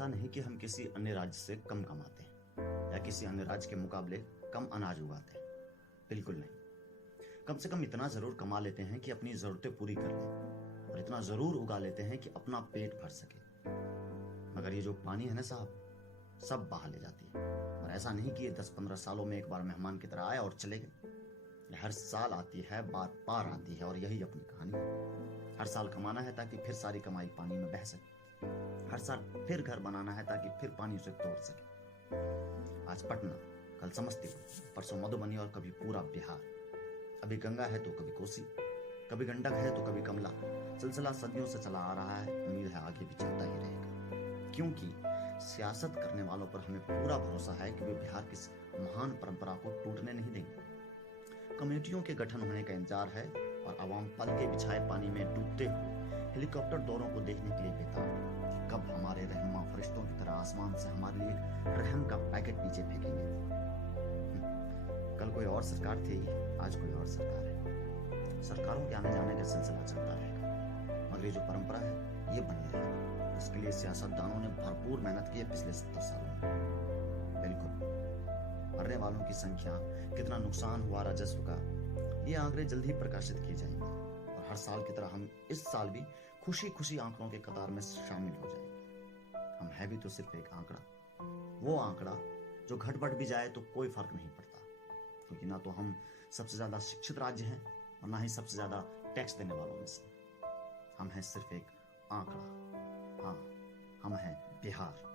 ऐसा नहीं कि हम किसी अन्य राज्य से कम कमाते हैं या किसी अन्य राज्य के मुकाबले कम अनाज उगाते हैं। बिल्कुल नहीं। कम से कम इतना जरूर कमा लेते हैं कि अपनी जरूरतें पूरी कर लें और इतना जरूर उगा लेते हैं कि अपना पेट भर सके। मगर ये जो पानी है ना साहब, सब बहा ले जाती है। और ऐसा नहीं कि ये 10-15 सालों में एक बार मेहमान की तरह आए और चले गए। ये हर साल आती है, बार बार आती है और यही अपनी कहानी है। हर साल कमाना है ताकि फिर सारी कमाई पानी में बह सके। हर साल फिर घर बनाना है ताकि फिर पानी उसे तोड़ सके। आज पटना, कल समस्तीपुर, परसों मधुबनी और कभी पूरा बिहार। अभी गंगा है तो कभी कोसी, कभी गंडक है तो कभी कमला। सिलसिला सदियों से चला आ रहा है, उम्मीद है आगे भी चलता ही रहेगा। क्योंकि सियासत करने वालों पर हमें पूरा भरोसा है कि वे बिहार की इस महान परंपरा को टूटने नहीं देंगे। कमेटियों के गठन होने का इंतजार है और आवाम पल के बिछाए पानी में डूबते हुए हेलीकॉप्टर दौरों को देखने के लिए बेताब है कि कब हमारे रहनुमा फरिश्तों की तरह आसमान से हमारे लिए रहम का पैकेट नीचे फेंकेंगे। कल कोई और सरकार थी, आज कोई और सरकार है। सरकारों के आने जाने का सिलसिला चलता रहेगा, मगर ये जो परंपरा है ये बनी रहेगी। इसके लिए सियासतदानों ने भरपूर मेहनत की है पिछले 70 सालों में। बिल्कुल, मरने वालों की संख्या, कितना नुकसान हुआ राजस्व का, ये आंकड़े जल्द ही प्रकाशित किए जाएंगे और हर साल की तरह हम इस साल भी खुशी खुशी आंकड़ों के कतार में शामिल हो जाएंगे। हम है भी तो सिर्फ एक आंकड़ा, वो आंकड़ा जो घट बढ़ भी जाए तो कोई फर्क नहीं पड़ता, क्योंकि ना तो हम सबसे ज्यादा शिक्षित राज्य हैं और ना ही सबसे ज्यादा टैक्स देने वालों में से। हम हैं सिर्फ एक आंकड़ा। हाँ, हम हैं बिहार।